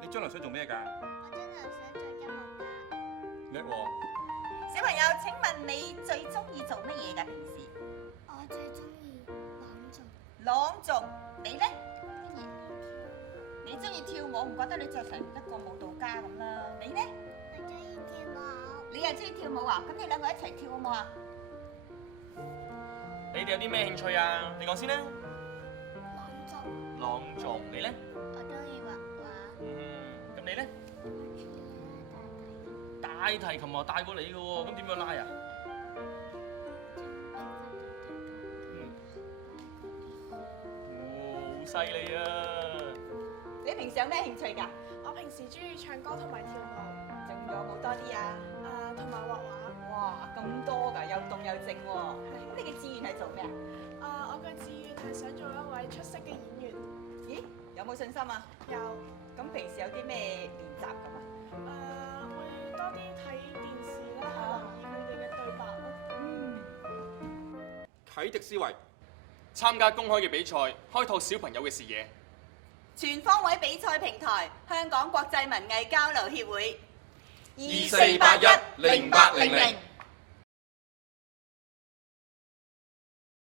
你將來想做咩㗎？我將來想做音樂家。叻喎！小朋友，請問你最中意做乜嘢㗎？平時我最中意朗誦。朗誦，你呢？你中意跳舞，唔覺得你就成一個舞蹈家咁啦？你呢？我中意跳舞。你又中意跳舞啊？咁你兩個一齊跳好唔好啊？你哋有啲咩興趣啊？你講先啦。朗誦。朗誦，你咧？我中意畫畫。咁你咧？我中意大提琴啊，大過你嘅喎，咁點樣拉啊？好犀利啊！你平時有咩興趣㗎？我平時中意唱歌同埋跳舞，仲有冇多啲啊？同埋畫畫。哇，咁多㗎，又動又靜喎。咁你嘅志願係做咩啊？我嘅志願係想做一位出色嘅演員。咦，有冇信心啊？有。咁平時有啲咩練習㗎嘛？會多啲睇電視啦，留意佢哋嘅對白咯。啟迪思維，參加公開嘅比賽，開拓小朋友嘅視野。全方位比賽平台，香港國際文藝交流協會。 24810800